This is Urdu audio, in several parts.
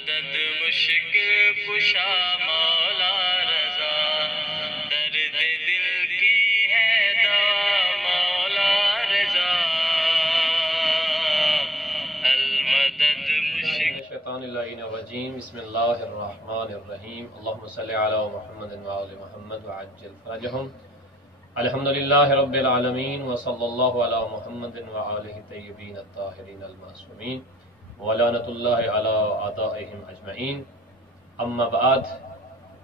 المدد مشکل کشا مولا رضا، درد دل کی ہے دوا مولا رضا، المدد مشکل الشیطان اللعین الرجیم بسم اللہ الرحمن الرحیم اللہم صلی علی محمد وآل محمد وعجل فرجہم الحمدللہ رب العالمین وصلی اللہ علی محمد وآلہ طیبین الطاہرین المعصومین ولعنۃ اللہ علی اعدائہم اجمعین اما بعد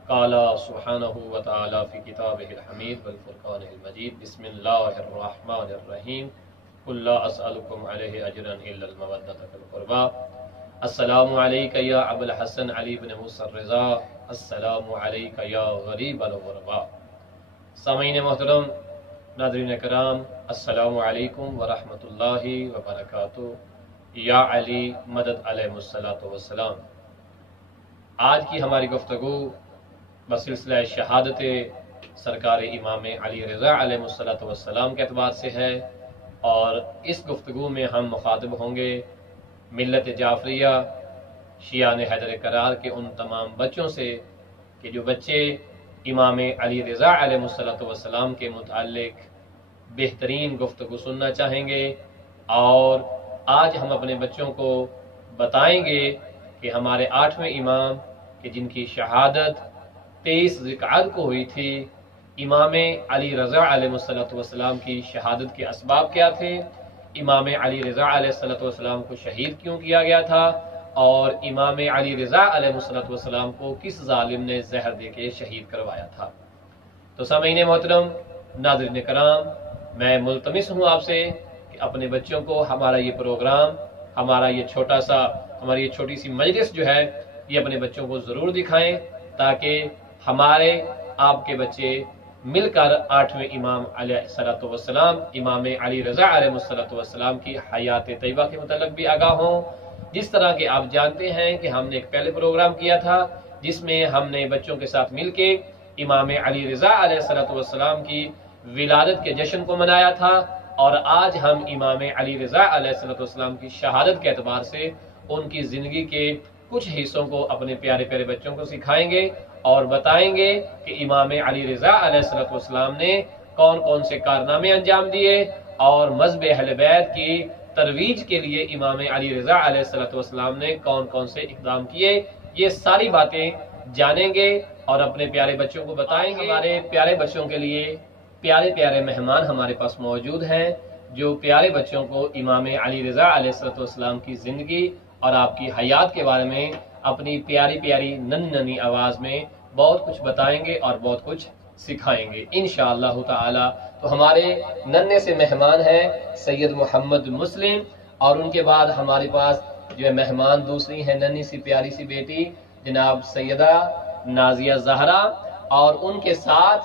قال سبحانہ وتعالی فی کتابہ الحمید والفرقان المجید بسم اللہ الرحمن الرحیم قل لا اسألکم علیہ اجرا الا المودۃ فی القربى السلام علیکہ یا ابو الحسن علی بن موسیٰ الرضا، السلام علیکہ یا غریب الغرباء۔ سامعین محترم، ناظرین کرام، السلام علیکم ورحمۃ اللہ وبرکاتہ۔ یا علی مدد علیہ السلام۔ آج کی ہماری گفتگو بسلسلہ شہادت سرکار امام علی رضا علیہ السلام کے اعتبار سے ہے، اور اس گفتگو میں ہم مخاطب ہوں گے ملت جعفریہ شیعان حیدر کرار کے ان تمام بچوں سے کہ جو بچے امام علی رضا علیہ السلام کے متعلق بہترین گفتگو سننا چاہیں گے، اور آج ہم اپنے بچوں کو بتائیں گے کہ ہمارے 8ویں امام کہ جن کی شہادت 23 ذوالقعدہ کو ہوئی تھی، امام علی رضا علیہ السلام کی شہادت کے اسباب کیا تھے، امام علی رضا علیہ السلام کو شہید کیوں کیا گیا تھا، اور امام علی رضا علیہ السلام کو کس ظالم نے زہر دے کے شہید کروایا تھا۔ تو سامعین محترم، ناظرین کرام، میں ملتمس ہوں آپ سے کہ اپنے بچوں کو ہمارا یہ پروگرام، ہماری یہ چھوٹی سی مجلس جو ہے، یہ اپنے بچوں کو ضرور دکھائیں، تاکہ ہمارے آپ کے بچے مل کر 8ویں امام علیہ السلام امام علی رضا علیہ السلام کی حیات طیبہ کے متعلق بھی آگاہ ہوں۔ جس طرح کہ آپ جانتے ہیں کہ ہم نے ایک پہلے پروگرام کیا تھا جس میں ہم نے بچوں کے ساتھ مل کے امام علی رضا علیہ السلام کی ولادت کے جشن کو منایا تھا، اور آج ہم امام علی رضا علیہ السلام کی شہادت کے اعتبار سے ان کی زندگی کے کچھ حصوں کو اپنے پیارے پیارے بچوں کو سکھائیں گے اور بتائیں گے کہ امام علی رضا علیہ السلام نے کون کون سے کارنامے انجام دیے، اور مذہب اہل بیت کی ترویج کے لیے امام علی رضا علیہ السلام نے کون کون سے اقدام کیے، یہ ساری باتیں جانیں گے اور اپنے پیارے بچوں کو بتائیں گے۔ ہمارے پیارے بچوں کے لیے پیارے پیارے مہمان ہمارے پاس موجود ہیں، جو پیارے بچوں کو امام علی رضا علیہ السلام کی زندگی اور آپ کی حیات کے بارے میں اپنی پیاری پیاری ننھی آواز میں بہت کچھ بتائیں گے اور بہت کچھ سکھائیں گے انشاءاللہ تعالی۔ تو ہمارے ننھے سے مہمان ہیں سید محمد مسلم، اور ان کے بعد ہمارے پاس جو ہے مہمان دوسری ہیں ننھی سی پیاری سی بیٹی جناب سیدہ نازیہ زہرا، اور ان کے ساتھ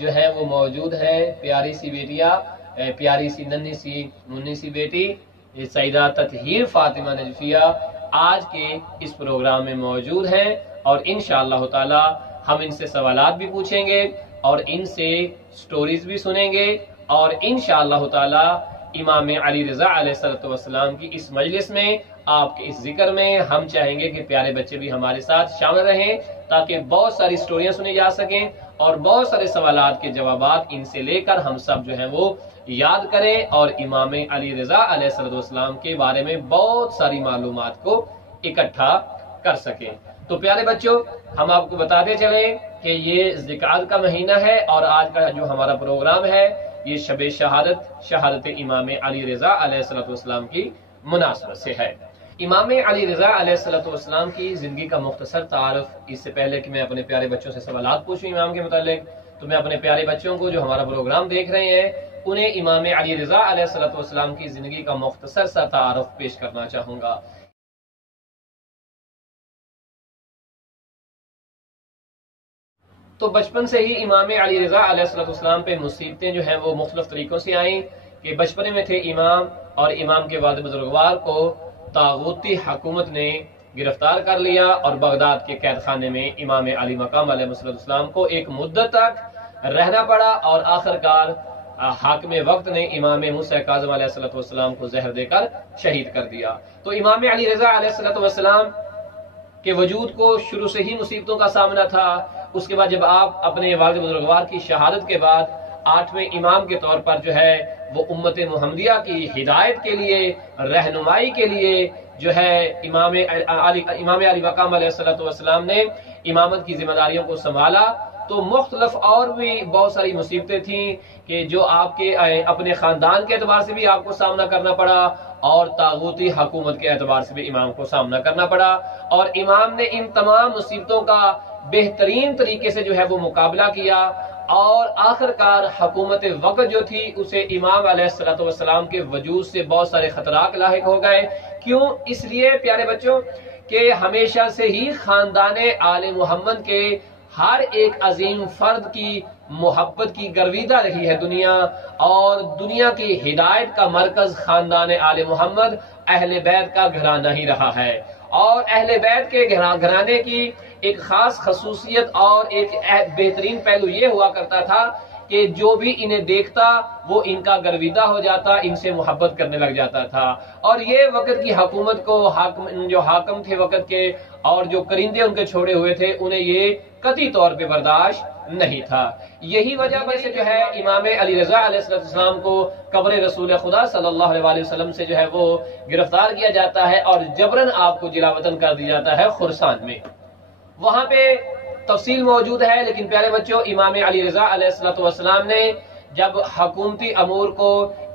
جو ہے وہ موجود ہے پیاری سی بیٹیاں، پیاری سی ننھی سی بیٹی سیدہ تطہیر فاطمہ نجفیہ آج کے اس پروگرام میں موجود ہیں، اور انشاءاللہ تعالی ہم ان سے سوالات بھی پوچھیں گے اور ان سے سٹوریز بھی سنیں گے، اور انشاءاللہ تعالی امام علی رضا علیہ السلام کی اس مجلس میں، آپ کے اس ذکر میں ہم چاہیں گے کہ پیارے بچے بھی ہمارے ساتھ شامل رہیں، تاکہ بہت ساری سٹوریاں سنی جا سکیں اور بہت سارے سوالات کے جوابات ان سے لے کر ہم سب جو ہیں وہ یاد کریں، اور امام علی رضا علیہ السلام کے بارے میں بہت ساری معلومات کو اکٹھا کر سکیں۔ تو پیارے بچوں، ہم آپ کو بتاتے چلیں کہ یہ ذوالقعدہ کا مہینہ ہے، اور آج کا جو ہمارا پروگرام ہے یہ شب شہادت امام علی رضا علیہ السلام کی مناسبت سے ہے۔ امام علی رضا علیہ السلام کی زندگی کا مختصر تعارف، اس سے پہلے کہ میں اپنے پیارے بچوں سے سوالات پوچھوں امام کے متعلق، تو میں اپنے پیارے بچوں کو جو ہمارا پروگرام دیکھ رہے ہیں انہیں امام علی رضا علیہ السلام کی زندگی کا مختصر سا تعارف پیش کرنا چاہوں گا۔ تو بچپن سے ہی امام علی رضا علیہ السلام پہ مصیبتیں جو ہیں وہ مختلف طریقوں سے آئیں، کہ بچپنے میں تھے امام، اور امام کے والد بزرگوار کو طاغوتی حکومت نے گرفتار کر لیا، اور بغداد کے قید خانے میں امام علی مقام علیہ السلام کو ایک مدت تک رہنا پڑا، اور آخرکار حاکم وقت نے امام موسیٰ کاظم علیہ السلام کو زہر دے کر شہید کر دیا۔ تو امام علی رضا علیہ السلام کہ وجود کو شروع سے ہی مصیبتوں کا سامنا تھا، اس کے بعد جب آپ اپنے والد بزرگوار کی شہادت کے بعد 8ویں امام کے طور پر جو ہے وہ امت محمدیہ کی ہدایت کے لیے، رہنمائی کے لیے جو ہے امام علی مقام علیہ السلام نے امامت کی ذمہ داریوں کو سنبھالا، تو مختلف اور بھی بہت ساری مصیبتیں تھیں کہ جو آپ کے اپنے خاندان کے اعتبار سے بھی آپ کو سامنا کرنا پڑا، اور طاغوتی حکومت کے اعتبار سے بھی امام کو سامنا کرنا پڑا، اور امام نے ان تمام مصیبتوں کا بہترین طریقے سے جو ہے وہ مقابلہ کیا، اور آخر کار حکومت وقت جو تھی اسے امام علیہ السلام کے وجود سے بہت سارے خطرات لاحق ہو گئے۔ کیوں؟ اس لیے پیارے بچوں کہ ہمیشہ سے ہی خاندان آل محمد کے ہر ایک عظیم فرد کی محبت کی گرویدہ رہی ہے دنیا، اور دنیا کی ہدایت کا مرکز خاندان آل محمد اہل بیت کا گھرانہ ہی رہا ہے، اور اہل بیت کے گھرانے کی ایک خاص خصوصیت اور ایک بہترین پہلو یہ ہوا کرتا تھا کہ جو بھی انہیں دیکھتا وہ ان کا گرویدہ ہو جاتا، ان سے محبت کرنے لگ جاتا تھا، اور یہ وقت کی حکومت کو جو حاکم تھے وقت کے اور جو کرندے ان کے چھوڑے ہوئے تھے انہیں یہ قطعی طور پہ برداشت نہیں تھا۔ یہی وجہ سے جو ہے امام علی رضا علیہ السلام کو قبر رسول خدا صلی اللہ علیہ وسلم سے جو ہے وہ گرفتار کیا جاتا ہے اور جبراً آپ کو جلا وطن کر دیا جاتا ہے خراسان میں۔ وہاں پہ تفصیل موجود ہے، لیکن پیارے بچوں امام علی رضا علیہ السلام نے جب حکومتی امور کو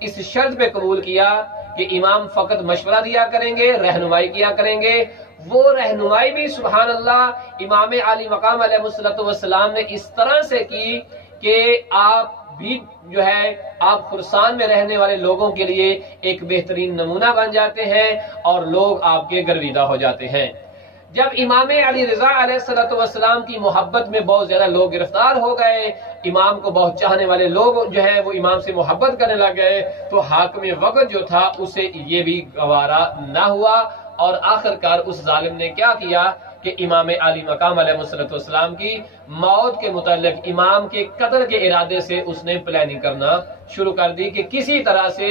اس شرط پہ قبول کیا کہ امام فقط مشورہ دیا کریں گے، رہنمائی کیا کریں گے، وہ رہنمائی بھی سبحان اللہ امام علی مقام علیہ السلام نے اس طرح سے کی کہ آپ بھی جو ہے آپ خراسان میں رہنے والے لوگوں کے لیے ایک بہترین نمونہ بن جاتے ہیں اور لوگ آپ کے گرویدہ ہو جاتے ہیں۔ جب امام علی رضا علیہ السلام کی محبت میں بہت زیادہ لوگ گرفتار ہو گئے، امام کو بہت چاہنے والے لوگ جو ہے وہ امام سے محبت کرنے لگ گئے، تو حاکم وقت جو تھا اسے یہ بھی گوارا نہ ہوا، اور آخر کار اس ظالم نے کیا کیا کہ امام علی مقام علیہ السلام کی موت کے متعلق امام کے قتل کے ارادے سے اس نے پلاننگ کرنا شروع کر دی کہ کسی طرح سے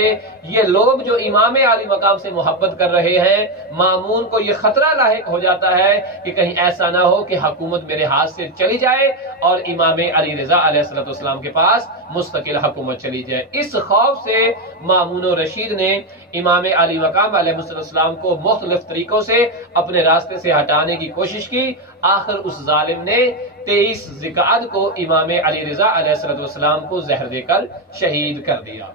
یہ لوگ جو امام علی مقام سے محبت کر رہے ہیں، مامون کو یہ خطرہ لاحق ہو جاتا ہے کہ کہیں ایسا نہ ہو کہ حکومت میرے ہاتھ سے چلی جائے اور امام علی رضا علیہ السلام کے پاس مستقل حکومت چلی جائے۔ اس خوف سے مامون و رشید نے امام علی مقام علیہ السلام کو مختلف طریقوں سے اپنے راستے سے ہٹانے کی کوشش کی۔ آخر اس ظالم نے 23 ذی-القعدہ کو امام علی رضا علیہ السلام کو زہر دے کر شہید کر دیا۔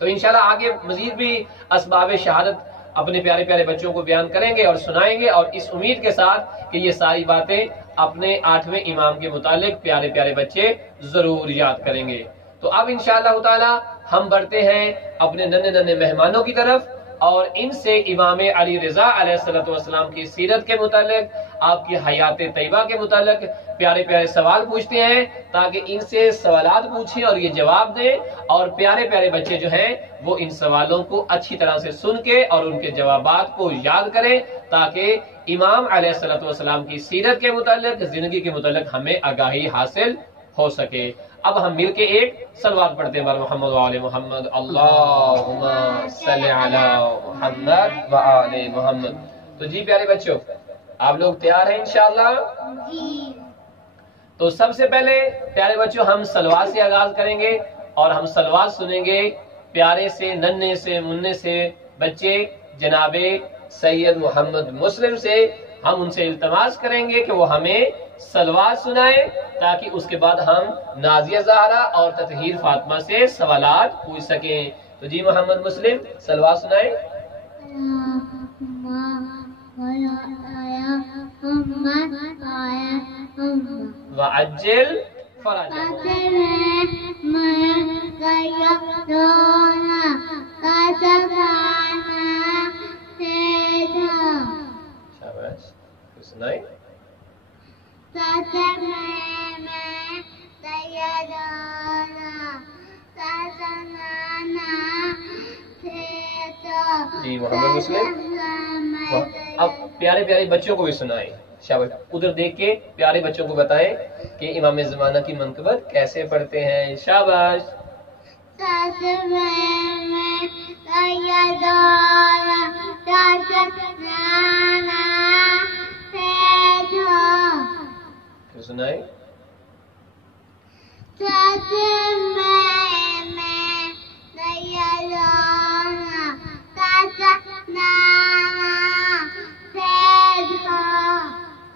تو انشاءاللہ آگے مزید بھی اسباب شہادت اپنے پیارے پیارے بچوں کو بیان کریں گے اور سنائیں گے، اور اس امید کے ساتھ کہ یہ ساری باتیں اپنے 8ویں امام کے متعلق پیارے پیارے بچے ضرور یاد کریں گے۔ تو اب انشاءاللہ تعالی ہم بڑھتے ہیں اپنے ننھے ننھے مہمانوں کی طرف، اور ان سے امام علی رضا علیہ السلام کی سیرت کے متعلق، آپ کی حیات طیبہ کے متعلق پیارے پیارے سوال پوچھتے ہیں، تاکہ ان سے سوالات پوچھیں اور یہ جواب دیں، اور پیارے پیارے بچے جو ہیں وہ ان سوالوں کو اچھی طرح سے سن کے اور ان کے جوابات کو یاد کریں، تاکہ امام علیہ السلام کی سیرت کے متعلق، زندگی کے متعلق ہمیں آگاہی حاصل ہو سکے۔ اب ہم مل کے ایک صلوات پڑھتے ہیں بر محمد و آل محمد، اللہم صلی علی محمد و آل محمد۔ تو جی پیارے بچوں، آپ لوگ تیار ہیں انشاءاللہ؟ تو سب سے پہلے پیارے بچوں ہم صلوات سے آغاز کریں گے، اور ہم صلوات سنیں گے پیارے سے ننھے سے مننے سے بچے جناب سید محمد مسلم سے۔ ہم ان سے التماس کریں گے کہ وہ ہمیں صلوات سنائیں، تاکہ اس کے بعد ہم نازیہ زہرا اور تطہیر فاطمہ سے سوالات پوچھ سکیں۔ تو جی محمد مسلم صلوات سنائیں۔ وعجل فرجهم شاباش، سنائیں۔ جی محمد مسلم، اب پیارے پیارے بچوں کو بھی سنائیں۔ شاباش، ادھر دیکھ کے پیارے بچوں کو بتائیں کہ امام زمانہ کی منقبت کیسے پڑھتے ہیں۔ شاباش۔ سنائیں.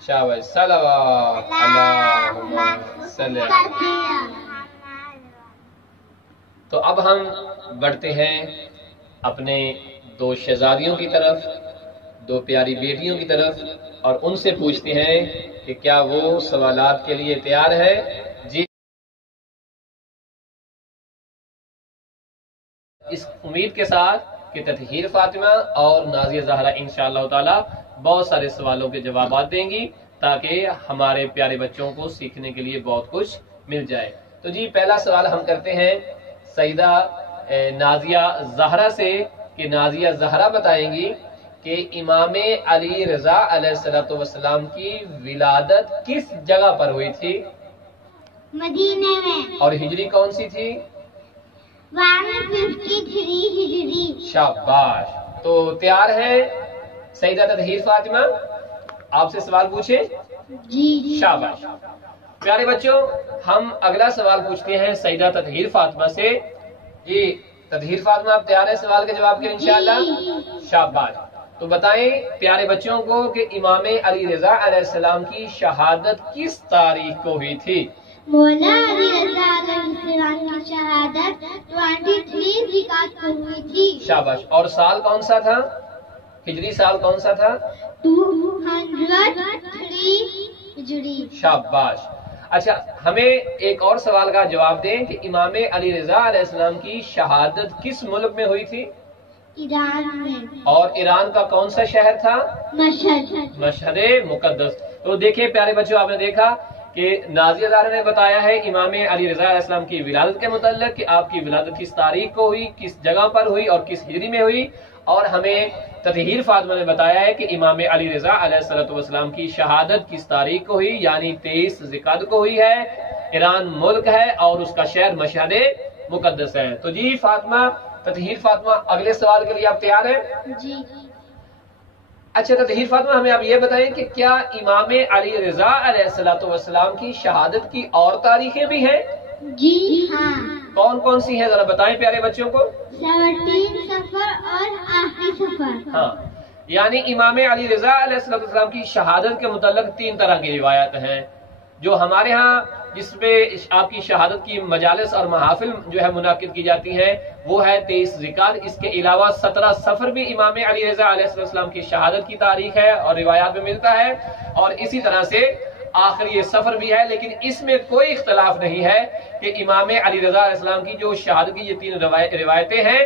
شاباش. صلوات اللہم صلی علیہ. تو اب ہم بڑھتے ہیں اپنے دو شہزادیوں کی طرف، دو پیاری بیٹیوں کی طرف، اور ان سے پوچھتے ہیں کہ کیا وہ سوالات کے لیے تیار ہے. جی، اس امید کے ساتھ کہ تطہیر فاطمہ اور نازیہ زہرا انشاءاللہ تعالی بہت سارے سوالوں کے جوابات دیں گی تاکہ ہمارے پیارے بچوں کو سیکھنے کے لیے بہت کچھ مل جائے. تو جی، پہلا سوال ہم کرتے ہیں سیدہ نازیہ زہرا سے کہ نازیہ زہرا بتائیں گی کہ امام علی رضا علیہ السلام کی ولادت کس جگہ پر ہوئی تھی؟ مدینے میں. اور ہجری کون سی تھی؟ 153 ہجری. شاباش. تو تیار ہے سیدہ تطہیر فاطمہ؟ آپ سے سوال پوچھے؟ جی. شاباش. پیارے بچوں، ہم اگلا سوال پوچھتے ہیں سیدہ تطہیر فاطمہ سے. جی تطہیر فاطمہ، آپ تیار ہیں سوال کے جواب کے انشاءاللہ؟ شاباش. تو بتائیں پیارے بچوں کو کہ امام علی رضا علیہ السلام کی شہادت کس تاریخ کو ہوئی تھی؟ مولا علی رضا علیہ السلام کی شہادت 23 ذیقعدہ کو ہوئی تھی. شاباش. اور سال کون سا تھا؟ ہجری سال کون سا تھا؟ 203 ہجری. شاباش. اچھا، ہمیں ایک اور سوال کا جواب دیں کہ امام علی رضا علیہ السلام کی شہادت کس ملک میں ہوئی تھی؟ ایران میں. اور ایران کا کون سا شہر تھا؟ مشہد. مشہد مقدس. تو دیکھیں پیارے بچوں، آپ نے دیکھا کہ نازیہ زہرا نے بتایا ہے امام علی رضا علیہ السلام کی ولادت کے متعلق کہ آپ کی ولادت کس تاریخ کو ہوئی، کس جگہ پر ہوئی اور کس ہجری میں ہوئی. اور ہمیں تطہیر فاطمہ نے بتایا ہے کہ امام علی رضا علیہ السلام کی شہادت کس تاریخ کو ہوئی، یعنی 23 ذیقعدہ کو ہوئی ہے. ایران ملک ہے اور اس کا شہر مشہد مقدس ہے. تو جی فاطمہ، تطہیر فاطمہ، اگلے سوال کے لیے آپ تیار ہیں؟ جی. اچھا تطہیر فاطمہ، ہمیں آپ یہ بتائیں کہ کیا امام علی رضا علیہ السلام کی شہادت کی اور تاریخیں بھی ہیں؟ جی ہاں. کون کون سی ہیں ذرا بتائیں پیارے بچوں کو. 17 سفر اور آخری سفر. ہاں، یعنی امام علی رضا علیہ السلام کی شہادت کے متعلق 3 طرح کی روایت ہیں. جو ہمارے ہاں جس میں آپ کی شہادت کی مجالس اور محافل جو ہے منعقد کی جاتی ہیں وہ ہے 23 ذیقعدہ. اس کے علاوہ 17 سفر بھی امام علی رضا علیہ السلام کی شہادت کی تاریخ ہے اور روایات میں ملتا ہے. اور اسی طرح سے آخری سفر بھی ہے، لیکن اس میں کوئی اختلاف نہیں ہے کہ امام علی رضا علیہ السلام کی جو شہادت کی یہ 3 روایتیں ہیں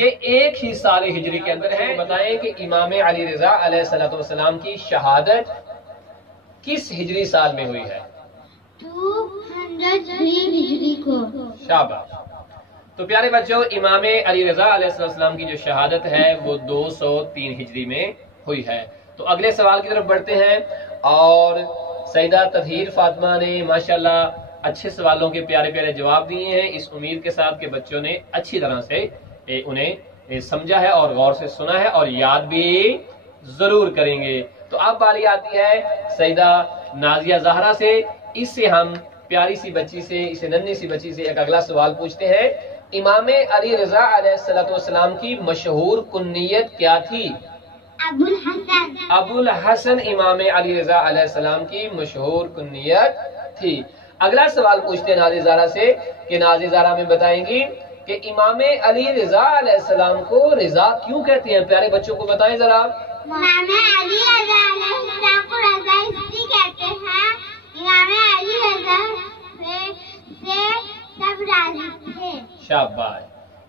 یہ ایک ہی سال ہجری کے اندر ہیں. بتائیں کہ امام علی رضا علیہ السلام کی شہادت کس ہجری سال میں ہوئی ہے؟ 203 ہجری کو. شاباش. تو پیارے بچوں، امام علی رضا علیہ السلام کی جو شہادت ہے وہ 203 ہجری میں ہوئی ہے. تو اگلے سوال کی طرف بڑھتے ہیں اور سیدہ تطہیر فاطمہ نے ماشاءاللہ اچھے سوالوں کے پیارے پیارے جواب دیے ہیں، اس امید کے ساتھ کہ بچوں نے اچھی طرح سے انہیں سمجھا ہے اور غور سے سنا ہے اور یاد بھی ضرور کریں گے. تو اب باری آتی ہے سیدہ نازیہ زہرا سے. اس سے ہم پیاری سی بچی سے، اسے ننھی سی بچی سے ایک اگلا سوال پوچھتے ہیں. امام علی رضا علیہ السلام کی مشہور کنیت کیا تھی؟ ابو الحسن. ابو الحسن امام علی رضا علیہ السلام کی مشہور کنیت تھی. اگلا سوال پوچھتے ہیں نازیہ زہرا سے کہ نازیہ زہرا میں بتائیں گی کہ امام علی رضا علیہ السلام کو رضا کیوں کہتے ہیں؟ پیارے بچوں کو بتائیں ذرا. امام علی رضا علیہ السلام کو رضا اس لیے کہتے ہیں، امام علی رضا سے سب راضی تھے. شاباش.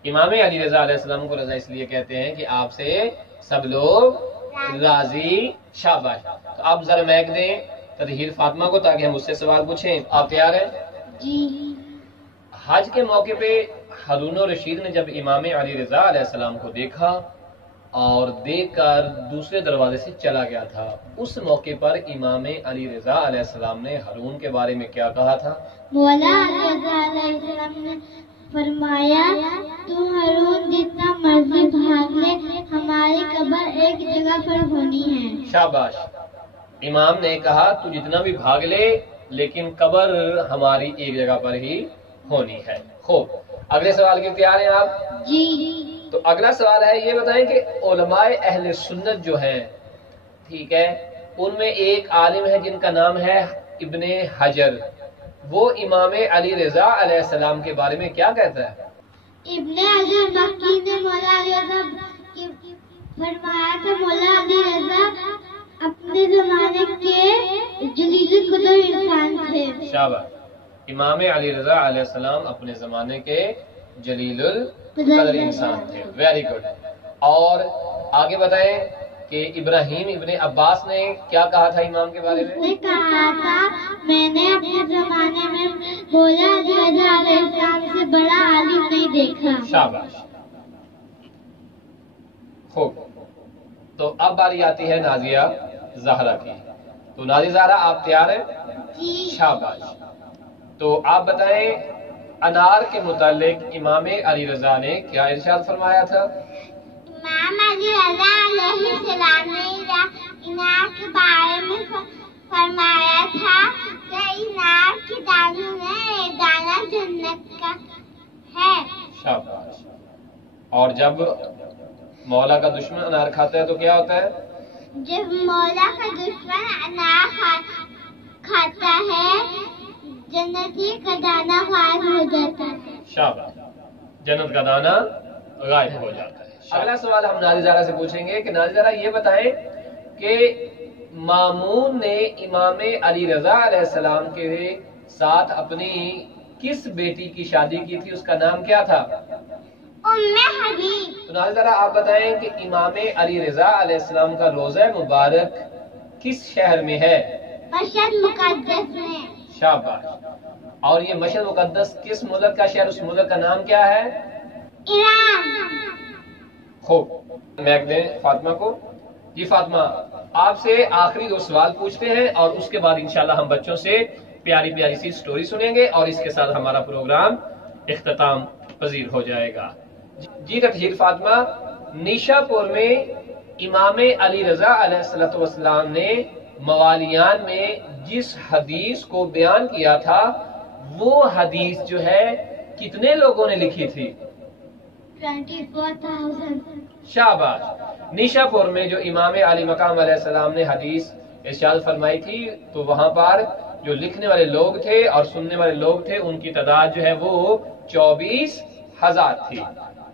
امام علی رضا علیہ السلام کو رضا اس لیے کہتے ہیں کہ آپ سے سب لوگ راضی. شاباش. تو آپ ذرا مائک دیں تطہیر فاطمہ کو تاکہ ہم اس سے سوال پوچھیں. آپ تیار ہیں؟ جی. حج کے موقع پہ ہارون الرشید نے جب امام علی رضا علیہ السلام کو دیکھا اور دیکھ کر دوسرے دروازے سے چلا گیا تھا، اس موقع پر امام علی رضا علیہ السلام نے ہارون کے بارے میں کیا کہا تھا؟ مولا علی رضا علیہ السلام نے فرمایا تم ہارون جتنا مرضی بھاگ لے، ہماری قبر ایک جگہ پر ہونی ہے. شاباش. امام نے کہا تو جتنا بھی بھاگ لے لیکن قبر ہماری ایک جگہ پر ہی ہونی ہے۔ خوب، اگلے سوال کے تیار ہیں آپ؟ جی۔ تو اگلا سوال ہے، یہ بتائیں کہ علماء اہل سنت جو ہیں، ٹھیک ہے، ان میں ایک عالم ہے جن کا نام ہے ابن حجر، وہ امام علی رضا علیہ السلام کے بارے میں کیا کہتا ہے؟ ابن حجر مکی نے مولا علی رضا کی فرمایا کہ مولا علی رضا اپنے زمانے کے جلیل القدر انسان تھے۔ شاباش، امام علی رضا علیہ السلام اپنے زمانے کے جلیل القدر انسان تھے، ویری گڈ۔ اور آگے بتائیں کہ ابراہیم ابن عباس نے کیا کہا تھا امام کے بارے میں؟ اس نے کہا تھا میں نے اپنے زمانے میں مولا علی رضا علیہ السلام سے بڑا عالم نہیں دیکھا۔ شاباش، خوب۔ تو اب باری آتی ہے نازیہ زہرا کی۔ تو نازیہ زہرا آپ تیار ہیں؟ جی۔ شاباش، تو آپ بتائیں انار کے متعلق امام علی رضا نے کیا ارشاد فرمایا تھا؟ امام علی رضا علیہ السلام نے انار کے بارے میں فرمایا تھا کہ انار کی دانی میں ایک دانہ جنت کا ہے۔ شاباش، اور جب مولا کا دشمن انار کھاتا ہے تو کیا ہوتا ہے؟ جب مولا کا دشمن انار کھاتا ہے جنتی کا دانہ غائب ہو جاتا ہے۔ شاباش، جنت کا دانہ غائب ہو جاتا ہے۔ اگلا سوال ہم نازیہ زہرا سے پوچھیں گے کہ نازیہ زہرا یہ بتائیں کہ مامون نے امام علی رضا علیہ السلام کے ساتھ اپنی کس بیٹی کی شادی کی تھی، اس کا نام کیا تھا؟ ام حبیب۔ تو نازیہ زہرا آپ بتائیں کہ امام علی رضا علیہ السلام کا روضہ مبارک کس شہر میں ہے؟ مشہد مقدس میں۔ شاباش، اور یہ مشہد مقدس کس ملک کا شہر، اس ملک کا نام کیا ہے؟ ایران۔ خوب، میک دیں فاطمہ کو۔ جی فاطمہ، آپ سے آخری دو سوال پوچھتے ہیں اور اس کے بعد انشاءاللہ ہم بچوں سے پیاری پیاری سی سٹوری سنیں گے اور اس کے ساتھ ہمارا پروگرام اختتام پذیر ہو جائے گا۔ جی تطہیر فاطمہ، نیشا پور میں امام علی رضا علیہ السلام نے موالیان میں جس حدیث کو بیان کیا تھا وہ حدیث جو ہے کتنے لوگوں نے لکھی تھی؟ 24,000۔ شاباش، نیشا پور میں جو امام علی مقام علیہ السلام نے حدیث ارشاد فرمائی تھی تو وہاں پر جو لکھنے والے لوگ تھے اور سننے والے لوگ تھے ان کی تعداد جو ہے وہ 24,000 تھی۔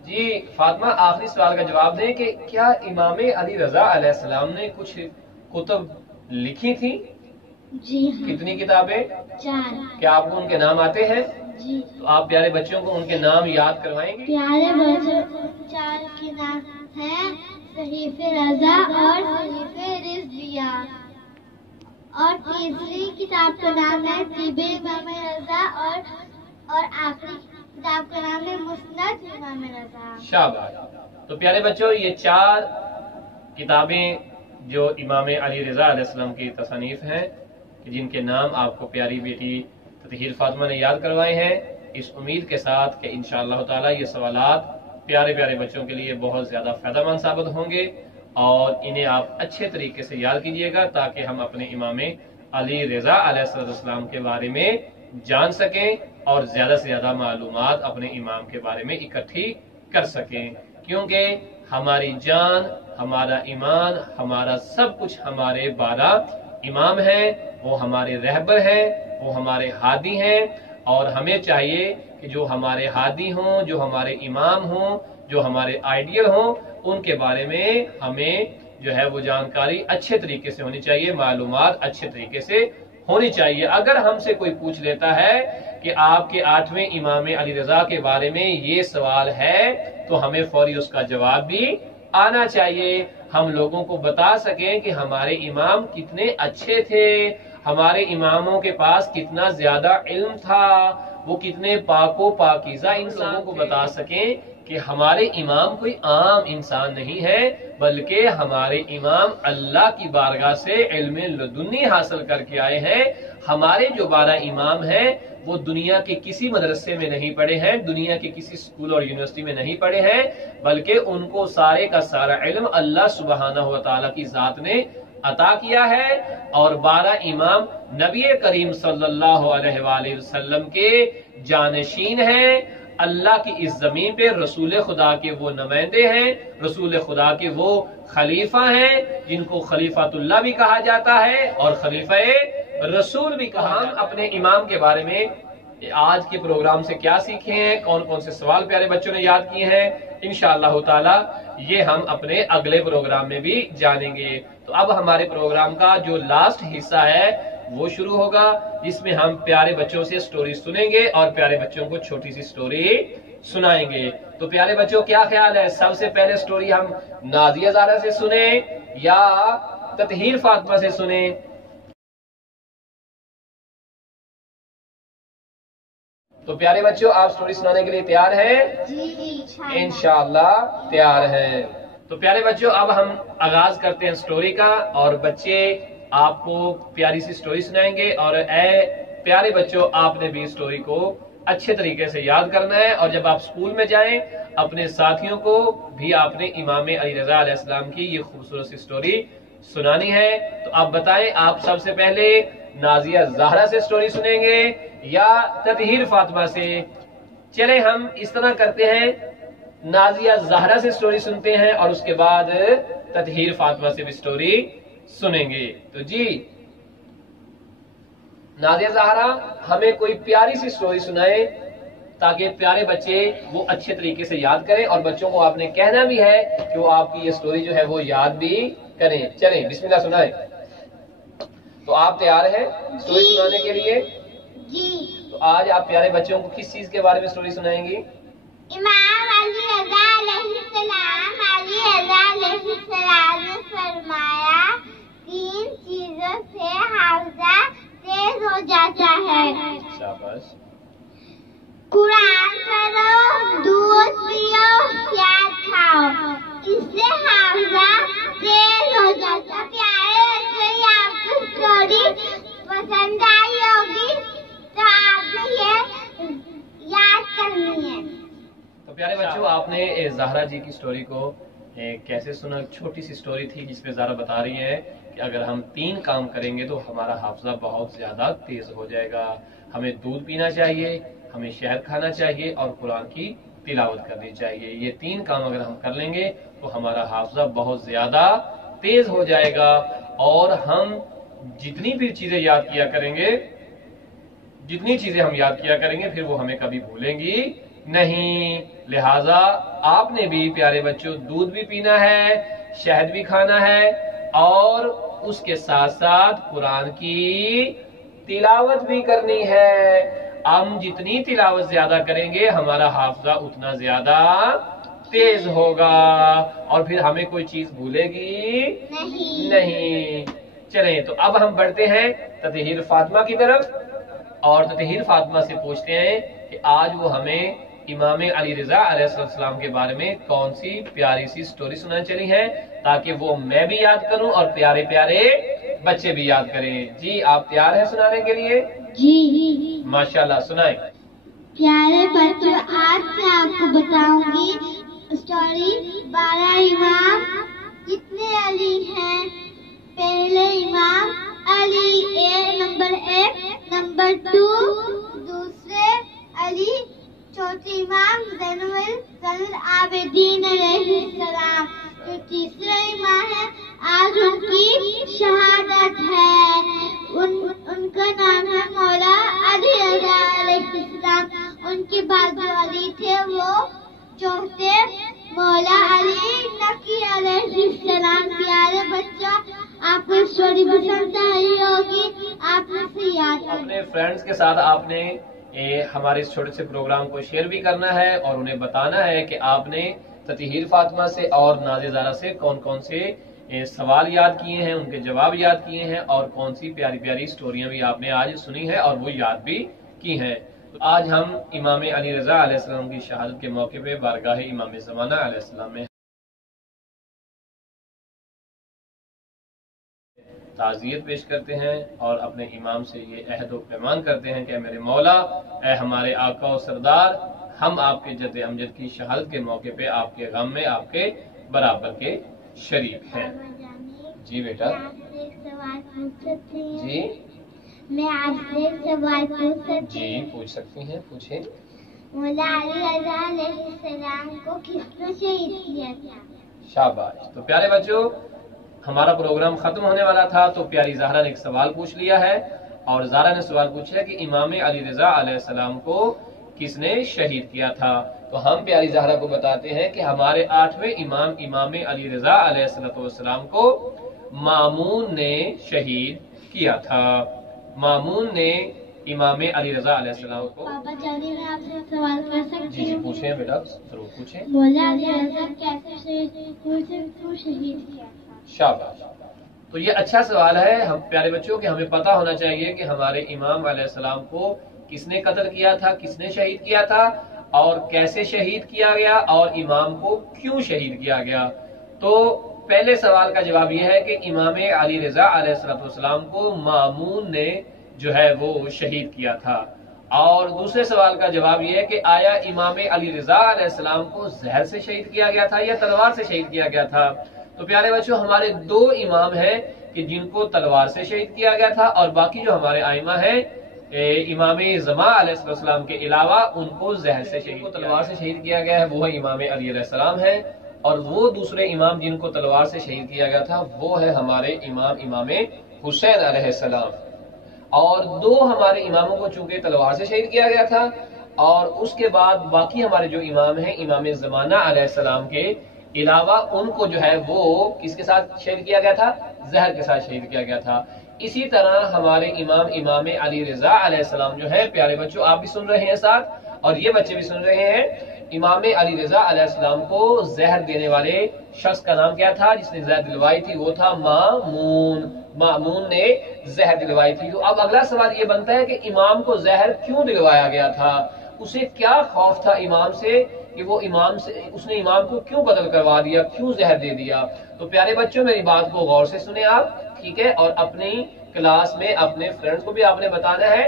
جی فاطمہ، آخری سوال کا جواب دیں کہ کیا امام علی رضا علیہ السلام نے کچھ کتب لکھی تھی؟ جی ہاں۔ کتنی کتابیں؟ 4۔ کیا آپ کو ان کے نام آتے ہیں؟ جی۔ تو آپ پیارے بچوں کو ان کے نام یاد کروائیں گے؟ پیارے بچوں، 4 کے نام ہیں صحیف رضا اور صحیف رضویہ، اور تیسری کتاب کا نام ہے طب امام رضا، اور آخری کتاب کا نام ہے مسند امام رضا۔ شاباش، تو پیارے بچوں یہ 4 کتابیں جو امام علی رضا علیہ السلام کی تصانیف ہیں کہ جن کے نام آپ کو پیاری بیٹی تطہیر فاطمہ نے یاد کروائے ہیں، اس امید کے ساتھ کہ انشاءاللہ تعالی یہ سوالات پیارے پیارے بچوں کے لیے بہت زیادہ فائدہ مند ثابت ہوں گے اور انہیں آپ اچھے طریقے سے یاد کیجئے گا تاکہ ہم اپنے امام علی رضا علیہ السلام کے بارے میں جان سکیں اور زیادہ سے زیادہ معلومات اپنے امام کے بارے میں اکٹھی کر سکیں، کیونکہ ہماری جان، ہمارا ایمان، ہمارا سب کچھ ہمارے 12 امام ہیں، وہ ہمارے رہبر ہیں، وہ ہمارے ہادی ہیں، اور ہمیں چاہیے کہ جو ہمارے ہادی ہوں، جو ہمارے امام ہوں، جو ہمارے آئیڈیل ہوں، ان کے بارے میں ہمیں جو ہے وہ جانکاری اچھے طریقے سے ہونی چاہیے، معلومات اچھے طریقے سے ہونی چاہیے۔ اگر ہم سے کوئی پوچھ لیتا ہے کہ آپ کے 8ویں امام علی رضا کے بارے میں یہ سوال ہے تو ہمیں فوری اس کا جواب بھی آنا چاہیے، ہم لوگوں کو بتا سکیں کہ ہمارے امام کتنے اچھے تھے، ہمارے اماموں کے پاس کتنا زیادہ علم تھا، وہ کتنے پاک و پاکیزہ انسانوں کو بتا سکیں کہ ہمارے امام کوئی عام انسان نہیں ہے بلکہ ہمارے امام اللہ کی بارگاہ سے علم لدنی حاصل کر کے آئے ہیں۔ ہمارے جو 12 امام ہیں وہ دنیا کے کسی مدرسے میں نہیں پڑھے ہیں، دنیا کے کسی اسکول اور یونیورسٹی میں نہیں پڑھے ہیں، بلکہ ان کو سارے کا سارا علم اللہ سبحانہ و تعالیٰ کی ذات نے عطا کیا ہے، اور 12 امام نبی کریم صلی اللہ علیہ وآلہ وسلم کے جانشین ہیں، اللہ کی اس زمین پہ رسول خدا کے وہ نمائندے ہیں، رسول خدا کے وہ خلیفہ ہیں جن کو خلیفۃ اللہ بھی کہا جاتا ہے اور خلیفہ رسول بھی کہا۔ ہم اپنے امام کے بارے میں آج کے پروگرام سے کیا سیکھے ہیں، کون کون سے سوال پیارے بچوں نے یاد کیے ہیں، انشاءاللہ تعالی یہ ہم اپنے اگلے پروگرام میں بھی جانیں گے۔ تو اب ہمارے پروگرام کا جو لاسٹ حصہ ہے وہ شروع ہوگا، جس میں ہم پیارے بچوں سے سٹوری سنیں گے اور پیارے بچوں کو چھوٹی سی سٹوری سنائیں گے۔ تو پیارے بچوں کیا خیال ہے، سب سے پہلے سٹوری ہم نازیہ زہرا سے سنیں یا تطہیر فاطمہ سے سنیں؟ تو پیارے بچوں آپ سٹوری سنانے کے لیے تیار ہیں؟ انشاءاللہ تیار ہیں۔ تو پیارے بچوں اب ہم آغاز کرتے ہیں سٹوری کا، اور بچے آپ کو پیاری سی سٹوری سنائیں گے، اور اے پیارے بچوں آپ نے بھی سٹوری کو اچھے طریقے سے یاد کرنا ہے، اور جب آپ سکول میں جائیں اپنے ساتھیوں کو بھی آپ نے امام علی رضا علیہ السلام کی یہ خوبصورت سی سٹوری سنانی ہے۔ تو آپ بتائیں آپ سب سے پہلے نازیہ زہرا سے سٹوری سنیں گے یا تطہیر فاطمہ سے؟ چلیں ہم اس طرح کرتے ہیں، نازیہ زہرا سے سٹوری سنتے ہیں اور اس کے بعد تطہیر فاطمہ سے بھی سٹوری سنیں گے۔ تو جی نازیہ زہرا ہمیں کوئی پیاری سی سٹوری سنائیں تاکہ پیارے بچے وہ اچھے طریقے سے یاد کریں، اور بچوں کو آپ نے کہنا بھی ہے کہ وہ آپ کی یہ سٹوری جو ہے وہ یاد بھی کریں۔ چلیں بسم اللہ سنائیں۔ تو آپ تیار ہیں سٹوری سنانے کے لیے؟ جی۔ تو آج آپ پیارے بچوں کو کس چیز کے بارے میں سٹوری سنائیں گی؟ امام علی رضا علیہ السلام نے فرمایا 3 چیزوں سے حافظہ تیز ہو جاتا ہے۔ شاباش۔ قرآن پڑھو، دودھ پیو، پیاز کھاؤ، اس سے حافظہ تیز ہو جاتا ہے۔ پیارے بچوں یہ آپ کو اسٹوری پسند آئی ہوگی تو آپ نے یہ یاد کرنی ہے۔ تو پیارے بچوں آپ نے زہرا جی کی سٹوری کو کیسے سنا؟ چھوٹی سی سٹوری تھی جس میں زہرا بتا رہی ہے کہ اگر ہم 3 کام کریں گے تو ہمارا حافظہ بہت زیادہ تیز ہو جائے گا۔ ہمیں دودھ پینا چاہیے، ہمیں شہد کھانا چاہیے اور قرآن کی تلاوت کرنی چاہیے۔ یہ 3 کام اگر ہم کر لیں گے تو ہمارا حافظہ بہت زیادہ تیز ہو جائے گا، اور ہم جتنی بھی چیزیں یاد کیا کریں گے، پھر وہ ہمیں کبھی بھولیں گی نہیں۔ لہٰذا آپ نے بھی پیارے بچوں دودھ بھی پینا ہے، شہد بھی کھانا ہے، اور اس کے ساتھ ساتھ قرآن کی تلاوت بھی کرنی ہے۔ ہم جتنی تلاوت زیادہ کریں گے ہمارا حافظہ اتنا زیادہ تیز ہوگا، اور پھر ہمیں کوئی چیز بھولے گی نہیں۔ چلیں تو اب ہم بڑھتے ہیں تطہیر فاطمہ کی طرف، اور تطہیر فاطمہ سے پوچھتے ہیں کہ آج وہ ہمیں امام علی رضا علیہ السلام کے بارے میں کون سی پیاری سی سٹوری سنانے چلی ہے، تاکہ وہ میں بھی یاد کروں اور پیارے پیارے بچے بھی یاد کریں۔ جی آپ تیار ہیں سنانے کے لیے؟ جی۔ ماشاءاللہ سنائیں۔ پیارے بچوں آج میں آپ کو بتاؤں گی اسٹوری 12 امام کتنے علی ہیں۔ پہلے امام علی نمبر 1، نمبر 2 دوسرے علی، چوتھے امام زین العابدین علیہ السلام، جو تیسرے امام ہے آج ان کی شہادت ہے، ان کا نام ہے مولا علی رضا علیہ السلام۔ ان کے بعد جو علی تھے وہ چوتھے مولا علی نقی علیہ السلام۔ پیارے بچوں آپ کو اسٹوری پسند آئی ہوگی، آپ نے اسے یاد کرنا۔ اپنے فرینڈز کے ساتھ آپ نے ہمارے اس چھوٹے سے پروگرام کو شیئر بھی کرنا ہے اور انہیں بتانا ہے کہ آپ نے تطہیر فاطمہ سے اور نازیہ زہرا سے کون کون سے سوال یاد کیے ہیں، ان کے جواب یاد کیے ہیں، اور کون سی پیاری پیاری سٹوریاں بھی آپ نے آج سنی ہے اور وہ یاد بھی کی ہیں۔ آج ہم امام علی رضا علیہ السلام کی شہادت کے موقع پہ بارگاہ امام زمانہ علیہ السلام میں تعزیت پیش کرتے ہیں اور اپنے امام سے یہ عہد و پیمان کرتے ہیں کہ اے میرے مولا، اے ہمارے آقا و سردار، ہم آپ کے جد امجد کی شہادت کے موقع پہ آپ کے غم میں آپ کے برابر کے شریک ہیں۔ جی بیٹا میں آپ سے ایک سوال پوچھ سکتی ہوں؟ جی میں آپ سے ایک سوال پوچھ سکتی جی ہوں؟ پوچھ سکتی ہیں، پوچھیں۔ مولا علی رضا علیہ السلام کو کس نے شہید کیا تھا؟ شاباش۔ تو پیارے بچوں، ہمارا پروگرام ختم ہونے والا تھا تو پیاری زہرا نے ایک سوال پوچھ لیا ہے، اور زہرا نے سوال پوچھا کہ امام علی رضا علیہ السلام کو کس نے شہید کیا تھا؟ تو ہم پیاری زہرا کو بتاتے ہیں کہ ہمارے 8ویں امام امام علی رضا علیہ السلام کو مامون نے شہید کیا تھا۔ مامون نے امام علی رضا علیہ السلام کو۔ پاپا جانی میں آپ سے ایک سوال کر جی سکتی جی ہوں؟ پوچھیں بیٹا، ضرور پوچھیں۔ مولا علی رضا کیسے شہید کیا تھا؟ شاباش۔ تو یہ اچھا سوال ہے ہم پیارے بچوں کہ ہمیں پتہ ہونا چاہیے کہ ہمارے امام علیہ السلام کو کس نے قتل کیا تھا، کس نے شہید کیا تھا، اور کیسے شہید کیا گیا، اور امام کو کیوں شہید کیا گیا۔ تو پہلے سوال کا جواب یہ ہے کہ امام علی رضا علیہ السلام کو مامون نے جو ہے وہ شہید کیا تھا، اور دوسرے سوال کا جواب یہ ہے کہ آیا امام علی رضا علیہ السلام کو زہر سے شہید کیا گیا تھا یا تلوار سے شہید کیا گیا تھا۔ تو پیارے بچوں، ہمارے 2 امام ہیں کہ جن کو تلوار سے شہید کیا گیا تھا، اور باقی جو ہمارے ائمہ ہیں امام زمان علیہ السلام کے علاوہ ان کو زہر سے شہید تلوار سے شہید کیا گیا ہے، وہ امام علی علیہ السلام ہے، اور وہ دوسرے امام جن کو تلوار سے شہید کیا گیا تھا وہ ہے ہمارے امام حسین علیہ السلام۔ اور 2 ہمارے اماموں کو چونکہ تلوار سے شہید کیا گیا تھا، اور اس کے بعد باقی ہمارے جو امام ہیں امام زمانہ علیہ السلام کے علاوہ ان کو جو ہے وہ کس کے ساتھ شہید کیا گیا تھا؟ زہر کے ساتھ شہید کیا گیا تھا۔ اسی طرح ہمارے امام علی رضا علیہ السلام جو ہے، پیارے بچوں آپ بھی سن رہے ہیں ساتھ، اور یہ بچے بھی سن رہے ہیں، امام علی رضا علیہ السلام کو زہر دینے والے شخص کا نام کیا تھا جس نے زہر دلوائی تھی؟ وہ تھا مامون۔ مامون نے زہر دلوائی تھی۔ تو اب اگلا سوال یہ بنتا ہے کہ امام کو زہر کیوں دلوایا گیا تھا؟ اسے کیا خوف تھا امام سے کہ وہ اس نے امام کو کیوں قتل کروا دیا، کیوں زہر دے دیا؟ تو پیارے بچوں میری بات کو غور سے سنیں آپ، ٹھیک ہے، اور اپنی کلاس میں اپنے فرینڈز کو بھی آپ نے بتانا ہے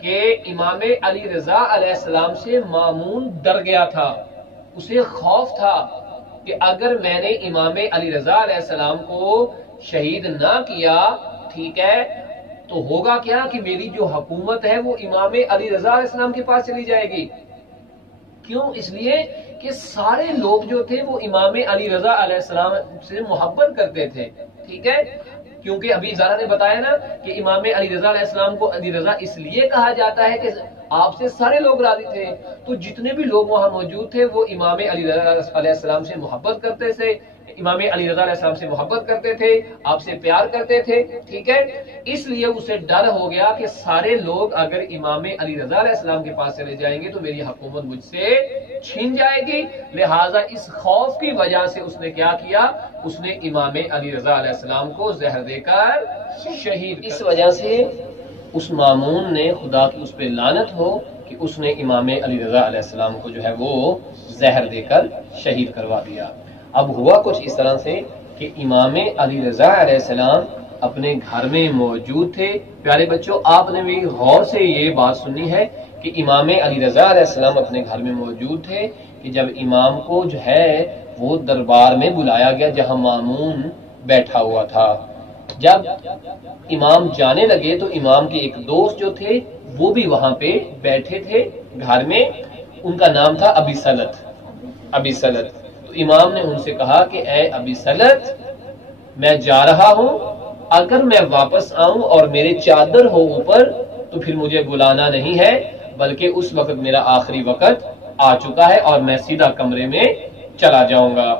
کہ امام علی رضا علیہ السلام سے مامون ڈر گیا تھا، اسے خوف تھا کہ اگر میں نے امام علی رضا علیہ السلام کو شہید نہ کیا، ٹھیک ہے، تو ہوگا کیا کہ میری جو حکومت ہے وہ امام علی رضا علیہ السلام کے پاس چلی جائے گی۔ کیوں؟ اس لیے کہ سارے لوگ جو تھے وہ امام علی رضا علیہ السلام سے محبت کرتے تھے، ٹھیک ہے، کیونکہ ابھی زارا نے بتایا نا کہ امام علی رضا علیہ السلام کو علی رضا اس لیے کہا جاتا ہے کہ آپ سے سارے لوگ راضی تھے، تو جتنے بھی لوگ وہاں موجود تھے وہ امام علی رضا علیہ السلام سے محبت کرتے تھے، امام علی رضا علیہ السلام سے محبت کرتے تھے، آپ سے پیار کرتے تھے، ٹھیک ہے، اس لیے اسے ڈر ہو گیا کہ سارے لوگ اگر امام علی رضا علیہ السلام کے پاس چلے جائیں گے تو میری حکومت مجھ سے چھین جائے گی، لہٰذا اس خوف کی وجہ سے اس نے کیا کیا؟ اس نے امام علی رضا علیہ السلام کو زہر دے کر شہید کر۔ اس وجہ سے اس مامون نے، خدا کی اس پہ لعنت ہو کہ اس نے امام علی رضا علیہ السلام کو جو ہے وہ زہر دے کر شہید کروا دیا۔ اب ہوا کچھ اس طرح سے کہ امام علی رضا علیہ السلام اپنے گھر میں موجود تھے۔ پیارے بچوں آپ نے بھی غور سے یہ بات سنی ہے کہ امام علی رضا علیہ السلام اپنے گھر میں موجود تھے کہ جب امام کو جو ہے وہ دربار میں بلایا گیا جہاں مامون بیٹھا ہوا تھا۔ جب امام جانے لگے تو امام کے ایک دوست جو تھے وہ بھی وہاں پہ بیٹھے تھے گھر میں، ان کا نام تھا ابی سلط۔ ابی سلط، تو امام نے ان سے کہا کہ اے ابی سلط، میں جا رہا ہوں، اگر میں واپس آؤں اور میرے چادر ہو اوپر تو پھر مجھے بلانا نہیں ہے، بلکہ اس وقت میرا آخری وقت آ چکا ہے اور میں سیدھا کمرے میں چلا جاؤں گا۔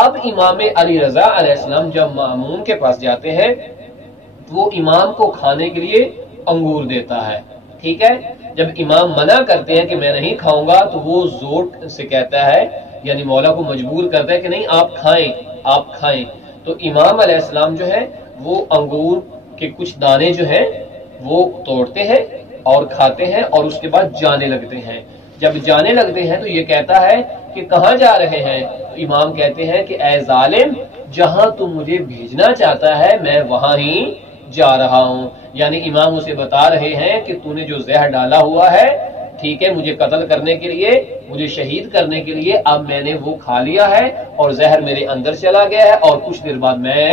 اب امام علی رضا علیہ السلام جب مامون کے پاس جاتے ہیں وہ امام کو کھانے کے لیے انگور دیتا ہے، ٹھیک ہے، جب امام منع کرتے ہیں کہ میں نہیں کھاؤں گا تو وہ زور سے کہتا ہے، یعنی مولا کو مجبور کرتا ہے کہ نہیں آپ کھائیں، آپ کھائیں۔ تو امام علیہ السلام جو ہے وہ انگور کے کچھ دانے جو ہیں وہ توڑتے ہیں اور کھاتے ہیں اور اس کے بعد جانے لگتے ہیں۔ جب جانے لگتے ہیں تو یہ کہتا ہے کہ کہاں جا رہے ہیں؟ تو امام کہتے ہیں کہ اے ظالم، جہاں تم مجھے بھیجنا چاہتا ہے میں وہاں ہی جا رہا ہوں، یعنی امام اسے بتا رہے ہیں کہ تو نے جو زہر ڈالا ہوا ہے، ٹھیک ہے، مجھے قتل کرنے کے لیے، مجھے شہید کرنے کے لیے، اب میں نے وہ کھا لیا ہے اور زہر میرے اندر چلا گیا ہے اور کچھ دیر بعد میں